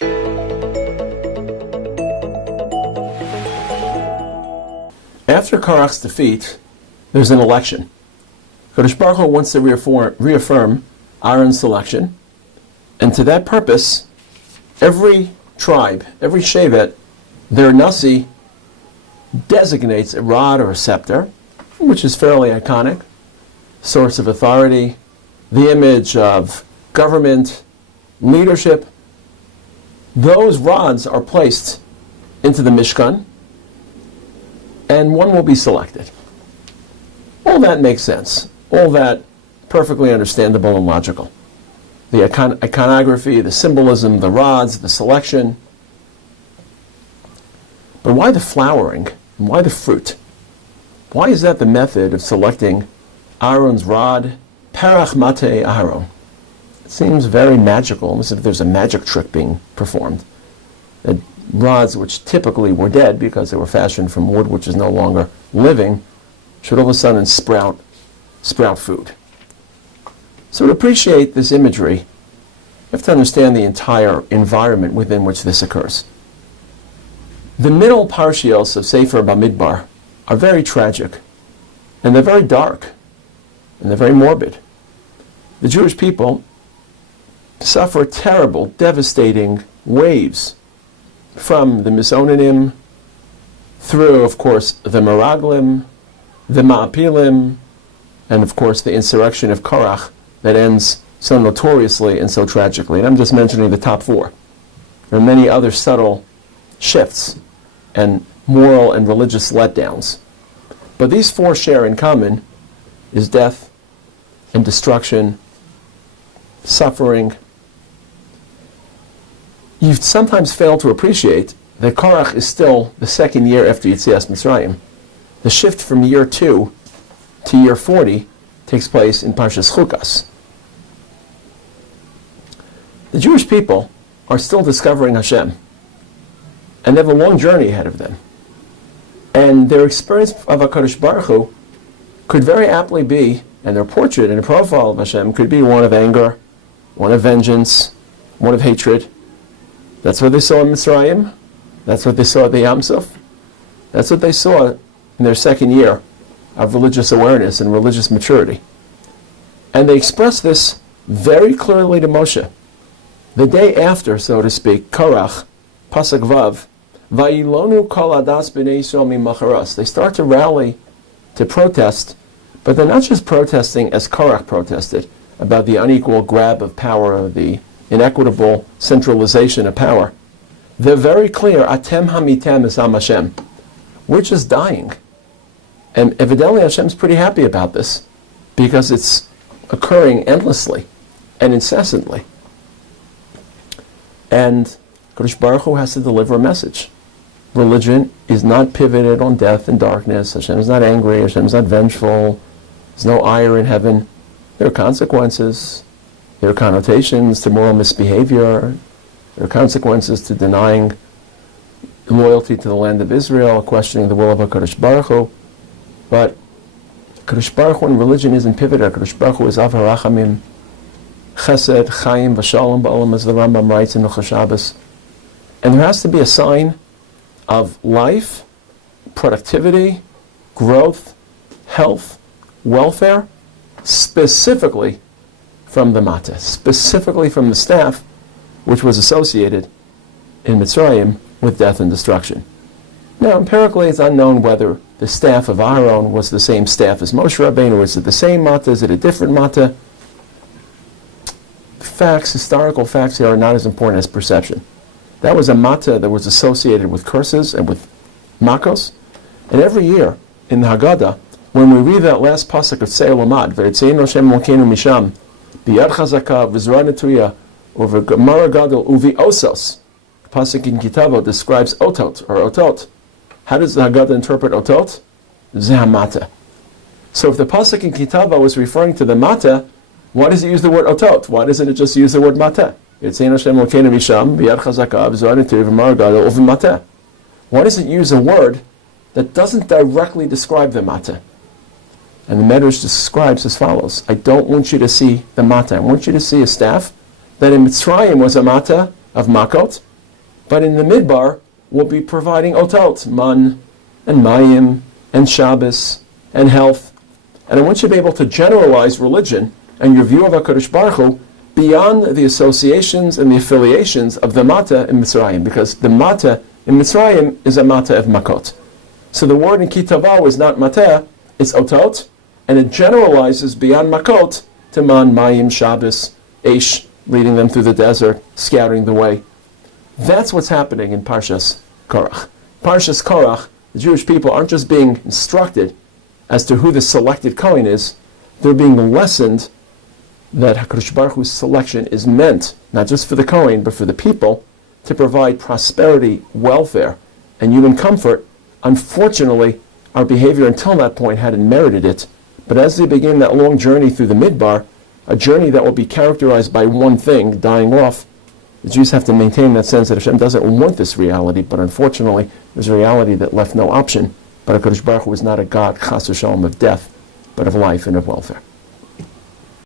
After Korach's defeat, there's an election. Kadosh Baruch Hu wants to reaffirm Aaron's selection, and to that purpose, every tribe, every shevet, their nasi designates a rod or a scepter, which is fairly iconic, source of authority, the image of government, leadership. Those rods are placed into the Mishkan, and one will be selected. All that makes sense. All that perfectly understandable and logical. The iconography, the symbolism, the rods, the selection. But why the flowering? And why the fruit? Why is that the method of selecting Aaron's rod? Parach mate Aaron. It seems very magical, almost as if there's a magic trick being performed. That rods which typically were dead because they were fashioned from wood which is no longer living should all of a sudden sprout food. So to appreciate this imagery, you have to understand the entire environment within which this occurs. The middle parshios of Sefer Bamidbar are very tragic, and they're very dark, and they're very morbid. The Jewish people suffer terrible, devastating waves from the Misonanim, through, of course, the Meraglim, the Ma'apilim, and of course the insurrection of Korach that ends so notoriously and so tragically. And I'm just mentioning the top four. There are many other subtle shifts and moral and religious letdowns. But these four share in common is death and destruction, suffering. You sometimes fail to appreciate that Korach is still the second year after Yetzias Mitzrayim. The shift from year 2 to year 40 takes place in Parshas Chukas. The Jewish people are still discovering Hashem, and they have a long journey ahead of them. And their experience of HaKadosh Baruch Hu could very aptly be, and their portrait and profile of Hashem could be one of anger, one of vengeance, one of hatred. That's what they saw in Mitzrayim. That's what they saw at the Yam Suf. That's what they saw in their second year of religious awareness and religious maturity. And they expressed this very clearly to Moshe. The day after, so to speak, Korach, Pasuk Vav, Vayilonu kol adas b'nei Yisrael mimacharas. They start to rally, to protest, but they're not just protesting as Korach protested, about the unequal grab of power, the inequitable centralization of power. They're very clear, Atem hamitem esam Hashem. We're just dying. And evidently Hashem's pretty happy about this, because it's occurring endlessly and incessantly. And Kadosh Baruch Hu has to deliver a message. Religion is not pivoted on death and darkness. Hashem is not angry. Hashem is not vengeful. There's no ire in heaven. There are consequences. There are connotations to moral misbehavior. There are consequences to denying loyalty to the land of Israel, questioning the will of HaKadosh Baruch Hu. But HaKadosh Baruch Hu in religion isn't pivoted. HaKadosh Baruch Hu is Av HaRachamim, Chesed, Chaim, V'Shalom Ba'olam, as the Rambam writes in Hilchos Shabbos. And there has to be a sign of life, productivity, growth, health, welfare, specifically from the Mata, specifically from the staff, which was associated in Mitzrayim with death and destruction. Now, empirically, it's unknown whether the staff of Aaron was the same staff as Moshe Rabbeinu, or is it the same Mata, is it a different Mata? Facts, historical facts here are not as important as perception. That was a Mata that was associated with curses and with Makos. And every year in the Haggadah, when we read that last pasuk of Tzei Lamad, V'yitzeinu Hashem Elokeinu Misham, B'yad Chazaka, V'zra Netuya, or V'gemara Gadol, Uvi-osos. The pasuk in Kitavo describes Otot, or Otot. How does the Haggadah interpret Otot? Zeh Mata. So if the pasuk in Kitavo was referring to the Mata, why does it use the word Otot? Why doesn't it just use the word Mata? Why does it use a word that doesn't directly describe the Mata? And the Medrash describes as follows. I don't want you to see the Mata. I want you to see a staff that in Mitzrayim was a Mata, of makot, but in the midbar we'll be providing otot, man, and mayim, and Shabbos, and health. And I want you to be able to generalize religion and your view of HaKadosh Baruch Hu beyond the associations and the affiliations of the Mata in Mitzrayim, because the Mata in Mitzrayim is a Mata of Makot. So the word in Kitavo is not Mata, it's Otot, and it generalizes beyond Makot to Man, Mayim, Shabbos, Eish, leading them through the desert, scouting the way. That's what's happening in Parshas Korach. Parshas Korach, the Jewish people aren't just being instructed as to who the selected Kohen is, they're being lessoned that HaKadosh Baruch Hu's selection is meant, not just for the Kohen, but for the people, to provide prosperity, welfare, and human comfort. Unfortunately, our behavior until that point hadn't merited it, but as they begin that long journey through the Midbar, a journey that will be characterized by one thing, dying off, the Jews have to maintain that sense that Hashem doesn't want this reality, but unfortunately, there's a reality that left no option. But HaKadosh Baruch Hu is not a God, chas v'shalom, of death, but of life and of welfare.